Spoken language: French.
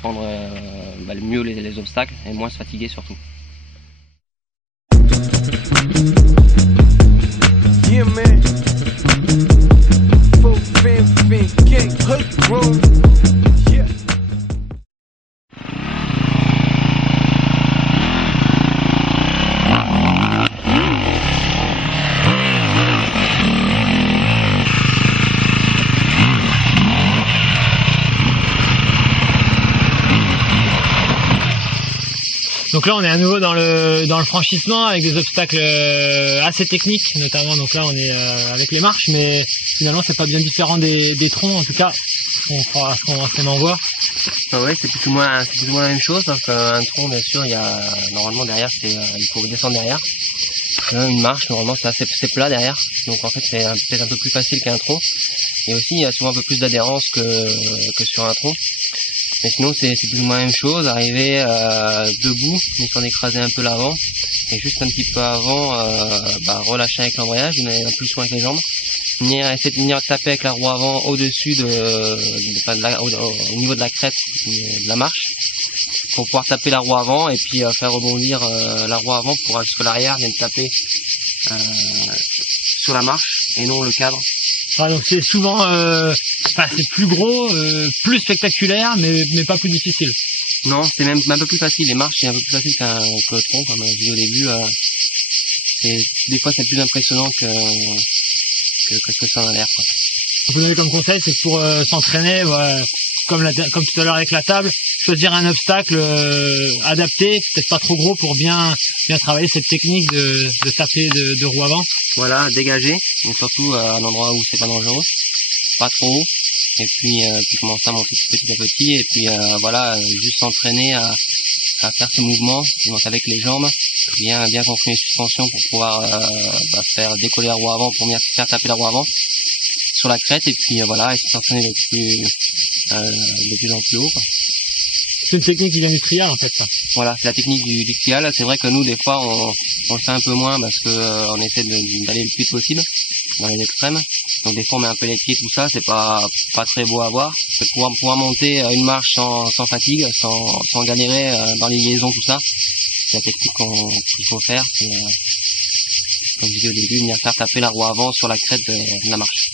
prendre mieux les obstacles et moins se fatiguer surtout. Yeah, man. Full fin, gang, hood room. Yeah. Donc là on est à nouveau dans le franchissement avec des obstacles assez techniques notamment. Donc là on est avec les marches, mais finalement c'est pas bien différent des troncs en tout cas, ce qu'on en voit. Ouais, c'est plus ou moins la même chose. Donc un tronc bien sûr, il y a normalement derrière il faut descendre derrière. Une marche normalement c'est plat derrière, donc en fait c'est peut-être un peu plus facile qu'un tronc. Et aussi il y a souvent un peu plus d'adhérence que sur un tronc. Mais sinon c'est plus ou moins la même chose, arriver debout, histoire d'écraser un peu l'avant, et juste un petit peu avant, relâcher avec l'embrayage, donner un plus soin avec les jambes, essayer de venir taper avec la roue avant au-dessus au niveau de la crête de la marche, pour pouvoir taper la roue avant et puis faire rebondir la roue avant pour que l'arrière vienne taper sur la marche et non le cadre. Ah, donc c'est souvent c'est plus gros, plus spectaculaire, mais pas plus difficile. Non, c'est même un peu plus facile. Les marches c'est un peu plus facile qu'un tronc, comme on a dit au début. Et des fois c'est plus impressionnant que ce que ça a l'air. Vous avez comme conseil, c'est que pour s'entraîner, comme tout à l'heure avec la table, choisir un obstacle adapté, peut-être pas trop gros pour bien travailler cette technique de taper de roue avant. Voilà, dégager, donc surtout à un endroit où c'est pas dangereux, pas trop haut, et puis commencer à monter petit à petit, et puis juste s'entraîner à faire ce mouvement, donc avec les jambes, bien construire une suspension pour pouvoir faire décoller la roue avant, pour bien faire taper la roue avant sur la crête, et puis essayer de s'entraîner de plus en plus haut, quoi. C'est une technique qui vient du trial en fait, ça. Voilà, c'est la technique du trial. C'est vrai que nous des fois on le fait un peu moins parce que on essaie d'aller le plus vite possible dans les extrêmes. Donc des fois on met un peu les pieds, tout ça, c'est pas très beau à voir. C'est pouvoir monter une marche sans fatigue, sans galérer dans les liaisons, tout ça. C'est la technique qu'il faut faire. C'est comme je disais au début, venir faire taper la roue avant sur la crête de la marche.